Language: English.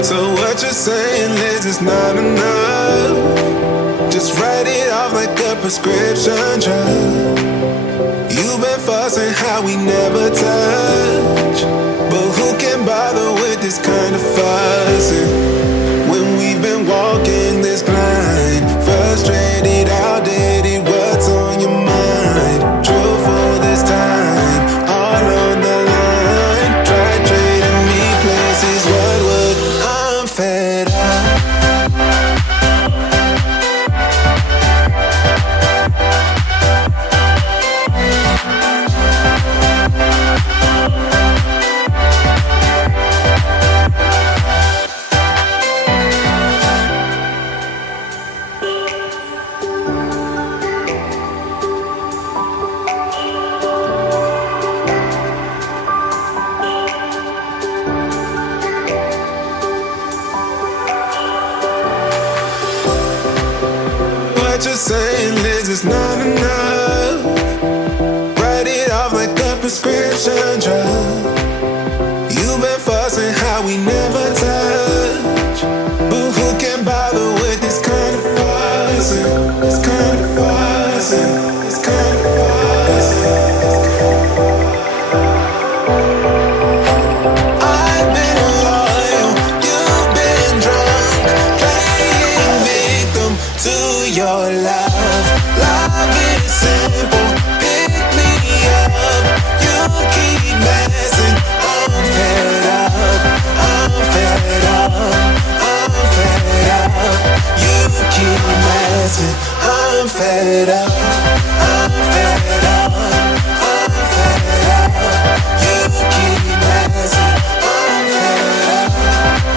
So what you're saying is it's not enough. Just write it off like a prescription drug. You've been fussing how we never touch, but who can bother with this kind of fussing when we've been walking this blind? Frustrated, outdated, what's on your mind? Truthful this time, all on the line. Try trading me places, what would I'm fed up. What you're saying is it's not enough. Write it off like a prescription drug. You've been fussing how we never touch, but who can bother with this kind of fussing? This kind of fussing. This kind of fussing. I've been loyal, you've been drunk, playing victim to your love. Love is simple, pick me up. You keep messing, I'm fed up. I'm fed up. I'm fed up. You keep messing, I'm fed up. I'm fed up. I'm fed up. You keep messing, I'm fed up.